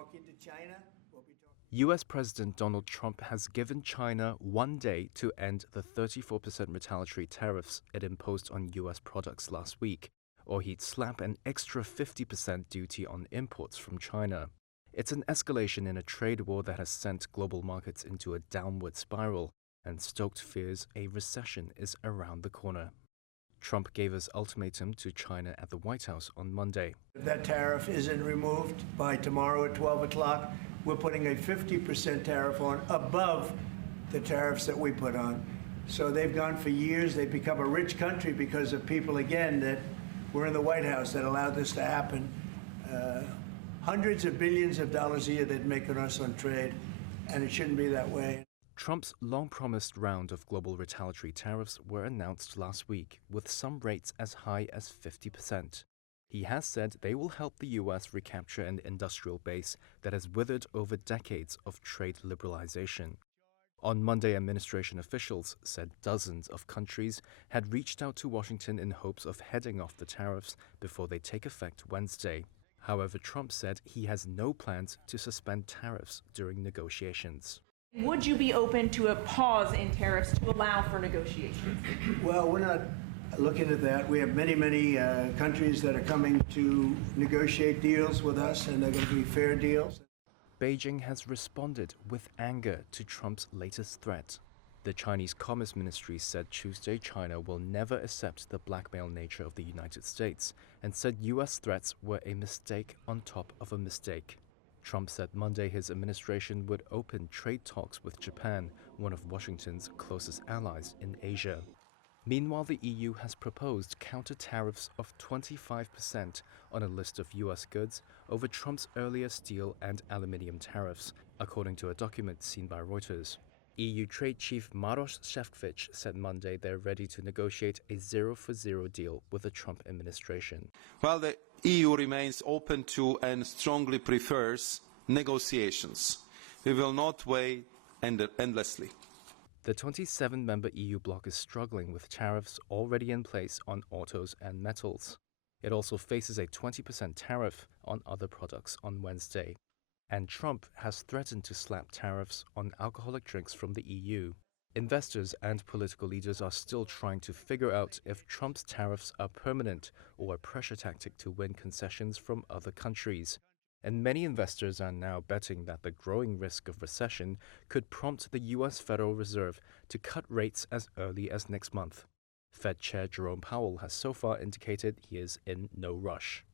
talking to China. US President Donald Trump has given China 1 day to end the 34% retaliatory tariffs it imposed on US products last week, or he'd slap an extra 50% duty on imports from China. It's an escalation in a trade war that has sent global markets into a downward spiral and stoked fears a recession is around the corner. Trump gave his ultimatum to China at the White House on Monday. If that tariff isn't removed by tomorrow at 12 o'clock, we're putting a 50% tariff on above the tariffs that we put on. So they've gone for years. They've become a rich country because of people, again, that were in the White House that allowed this to happen. Hundreds of billions of dollars a year they'd make on us on trade, and it shouldn't be that way. Trump's long-promised round of global retaliatory tariffs were announced last week, with some rates as high as 50%. He has said they will help the U.S. recapture an industrial base that has withered over decades of trade liberalization. On Monday, administration officials said dozens of countries had reached out to Washington in hopes of heading off the tariffs before they take effect Wednesday. However, Trump said he has no plans to suspend tariffs during negotiations. Would you be open to a pause in tariffs to allow for negotiations? Well, we're not looking at that. We have many countries that are coming to negotiate deals with us, and they're going to be fair deals. Beijing has responded with anger to Trump's latest threat. The Chinese Commerce Ministry said Tuesday China will never accept the blackmail nature of the United States and said U.S. threats were a mistake on top of a mistake. Trump said Monday his administration would open trade talks with Japan, one of Washington's closest allies in Asia. Meanwhile, the EU has proposed counter-tariffs of 25% on a list of U.S. goods over Trump's earlier steel and aluminium tariffs, according to a document seen by Reuters. EU Trade Chief Maroš Šefčovič said Monday they're ready to negotiate a zero-for-zero deal with the Trump administration. While the EU remains open to and strongly prefers negotiations, we will not wait endlessly. The 27-member EU bloc is struggling with tariffs already in place on autos and metals. It also faces a 20% tariff on other products on Wednesday. And Trump has threatened to slap tariffs on alcoholic drinks from the EU. Investors and political leaders are still trying to figure out if Trump's tariffs are permanent or a pressure tactic to win concessions from other countries. And many investors are now betting that the growing risk of recession could prompt the U.S. Federal Reserve to cut rates as early as next month. Fed Chair Jerome Powell has so far indicated he is in no rush.